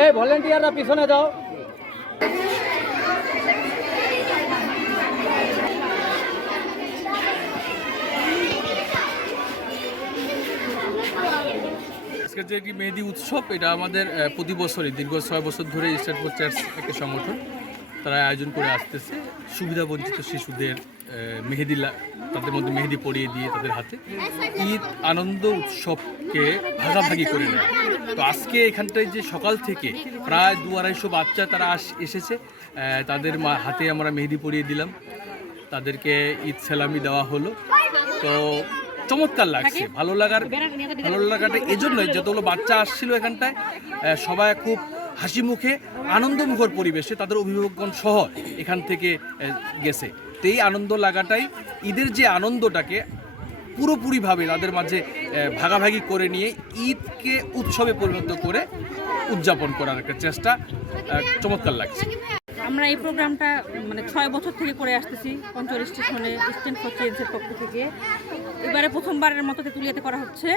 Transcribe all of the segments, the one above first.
এই ভলেন্টিয়াররা পিছনে যাও। আজকের যে একটি মেহেদি উৎসব, এটা আমাদের প্রতি বছরই দীর্ঘ 6 বছর ধরে স্ট্যানফোর্ড চার্চ একটা সংগঠন তারা আয়োজন করে আসতেছে। সুবিধাবঞ্চিত শিশুদের তাদের মধ্যে মেহেদি পরিয়ে দিয়ে তাদের হাতে ঈদ আনন্দ উৎসবকে ভাগাভাগি করে নেয়। তো আজকে এখানটায় যে সকাল থেকে প্রায় 200-250 বাচ্চা তারা এসেছে, তাদের হাতে আমরা মেহেদি পরিয়ে দিলাম, তাদেরকে ঈদ সালামি দেওয়া হলো। তো চমৎকার লাগছে। ভালো লাগাটা এজন্যই যতগুলো বাচ্চা আসছিল এখানটায়, সবাই খুব হাসি মুখে আনন্দমুখর পরিবেশে তাদের অভিভাবকগণ সহ এখান থেকে গেছে। তো এই আনন্দ লাগাটাই ঈদের যে আনন্দটাকে পুরোপুরিভাবে তাদের মাঝে ভাগাভাগি করে নিয়ে ঈদকে উৎসবে পরিণত করে উদযাপন করার একটা চেষ্টা চমৎকার লাগছে। আমরা এই প্রোগ্রামটা 6 বছর থেকে করে আসতেছি পঞ্চগড় স্টেশনে স্ট্যানফোর্ড চার্চের পক্ষ থেকে। এবারে প্রথমবারের মতো তেঁতুলিয়াতে করা হচ্ছে।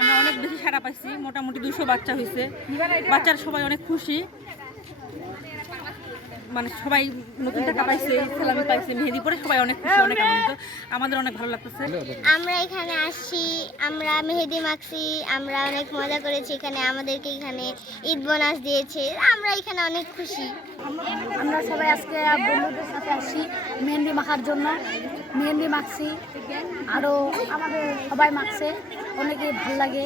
আমরা অনেক বেশি সাড়া পাইছি, মোটামুটি 200 বাচ্চা হয়েছে। বাচ্চারা সবাই অনেক খুশি, সবাই নতুন টাকা পাইছে, সালামি পাইছে, মেহেদি পরে সবাই অনেক খুশি, অনেক আনন্দ। আমাদের অনেক ভালো লাগতেছে। আমরা এখানে আসছি, আমরা মেহেদি মাখছি, আমরা অনেক মজা করেছি। আমাদেরকে এখানে ঈদ বোনাস দিয়েছে, আমরা এখানে অনেক খুশি। আমরা সবাই আজকে বন্ধুদের সাথে আসছি মেহেন্দি মাখার জন্য। মেহেন্দি মাখছি, আরও আমাদের সবাই মাখছে, অনেকেই ভালো লাগে।